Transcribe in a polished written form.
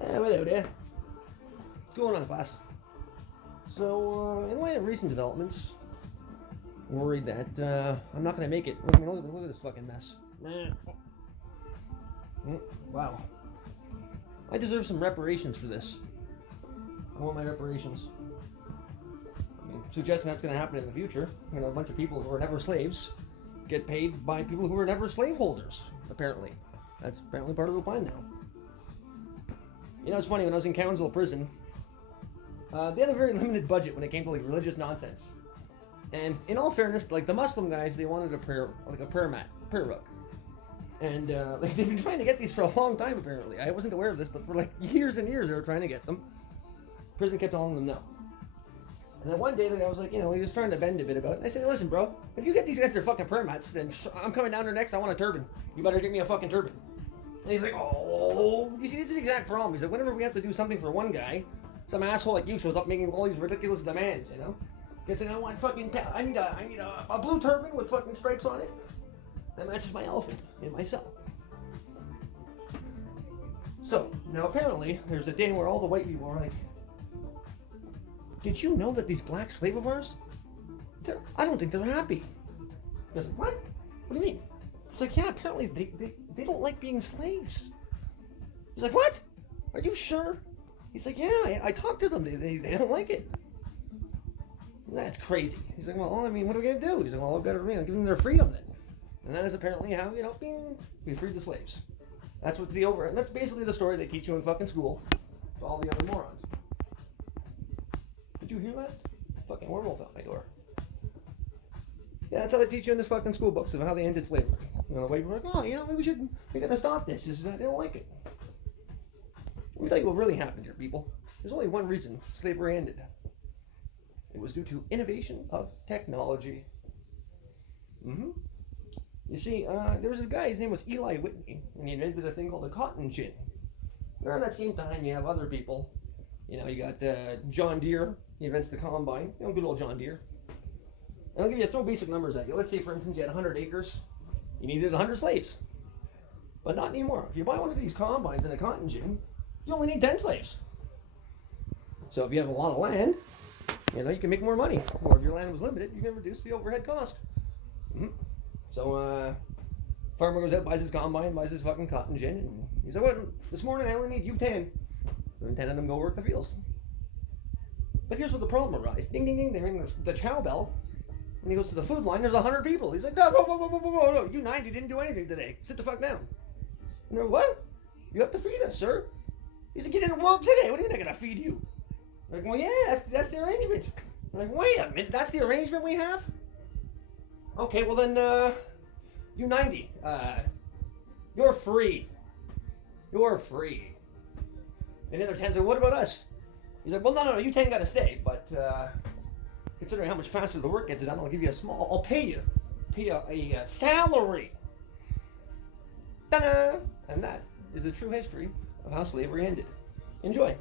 Hello there. What's going on, class? So, in light of recent developments, worried that I'm not going to make it. Look at this fucking mess. Wow. I deserve some reparations for this. I want my reparations. I mean, suggesting that's going to happen in the future. You know, a bunch of people who were never slaves get paid by people who were never slaveholders, apparently. That's apparently part of the plan now. You know, it's funny, when I was in Council Prison, they had a very limited budget when it came to like religious nonsense. And in all fairness, like the Muslim guys, they wanted a prayer mat, prayer rug. And like they've been trying to get these for a long time, apparently. I wasn't aware of this, but for like years and years they were trying to get them. Prison kept telling them no. And then one day the guy was like, you know, he was trying to bend a bit about it. And I said, listen, bro, if you get these guys their fucking prayer mats, then I'm coming down there next, I want a turban. You better get me a fucking turban. And he's like, oh, you see, this is the exact problem. He's like, whenever we have to do something for one guy, some asshole like you shows up making all these ridiculous demands, you know? Gets saying, I want fucking, I need a blue turban with fucking stripes on it that matches my elephant in my cell. So, now apparently, there's a day where all the white people are like, did you know that these black slave of ours, I don't think they're happy. He's like, what? What do you mean? It's like, yeah, apparently they don't like being slaves. He's like, what? Are you sure? He's like, yeah, I talked to them. They don't like it. That's crazy. He's like, well, I mean, what are we going to do? He's like, well, I've got to give them their freedom then. And that is apparently how, you know, we freed the slaves. That's what that's basically the story they teach you in fucking school to all the other morons. Did you hear that? Fucking werewolf out my door. Yeah, that's how they teach you in this fucking school books of how they ended slavery. You know, the way people are like, oh, you know, we gotta stop this. Just they don't like it. Let me tell you what really happened here, people. There's only one reason slavery ended. It was due to innovation of technology. You see, there was this guy, his name was Eli Whitney, and he invented a thing called the cotton gin. Around that same time, you have other people. You know, you got John Deere, he invents the combine. You know, good old John Deere. And I'll throw basic numbers at you. Let's say, for instance, you had 100 acres. You needed 100 slaves. But not anymore. If you buy one of these combines in a cotton gin, you only need 10 slaves. So if you have a lot of land, you know, you can make more money. Or if your land was limited, you can reduce the overhead cost. So, farmer goes out, buys his combine, buys his fucking cotton gin, and he's like, well, this morning I only need you 10. And 10 of them go work the fields. But here's where the problem arises. Ding, ding, ding, they ring the chow bell. When he goes to the food line, there's 100 people. He's like, no, whoa, you 90 didn't do anything today. Sit the fuck down. And they're, what? You have to feed us, sir. He's like, you didn't work today. What do you mean I gotta feed you? They're like, well, yeah, that's the arrangement. I'm like, wait a minute, that's the arrangement we have? Okay, well then, you 90, you're free. You're free. And the other 10 said, what about us? He's like, well, no, you 10 gotta stay, but, considering how much faster the work gets done, I'll give you I'll pay you a salary. Ta-da! And that is the true history of how slavery ended. Enjoy.